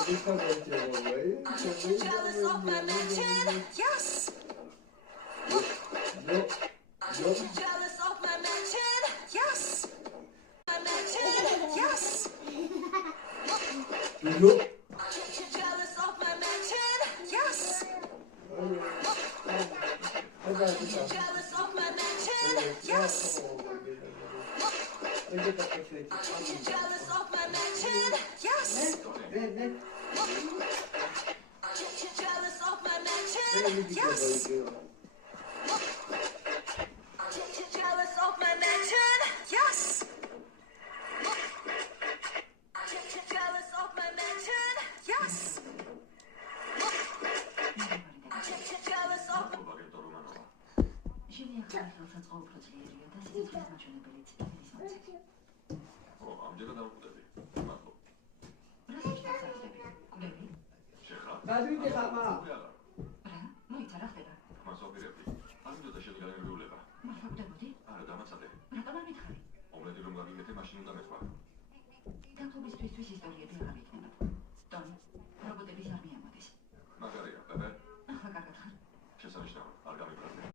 Jealous of my mansion? Yes. Jealous of my mansion? Yes. My mansion? Yes. Jealous of my mansion? Yes. Jealous of my mansion? Yes. Jealous of my mansion? Yes. Jealous of my mansion? Yes. Jealous of my mansion? Yes. Jealous of my mansion? Yes. Jealous of ჟილი ახალ საწყო უფრო ძლიერია და სიცოცხლის მაჩვენებელი ციტების მომცემი. ამჯერად არ ვხვდები. მადლობა. რასაც გასაგები? გულები? შეხა. გადვიდე ხამა. რა? მოიცა რა ხდება? მას ოპერები. ამიტომ და შეგიძლია განერულება. მართლა გდებოდი? არა, დამაცადე. რატომ არ მითხარი? ომლეტი რომ გაგიგეთე, მაშინ უნდა მეთქვა. დათობის თვისთვის ისტორიები აღარ იქნება. ტონი,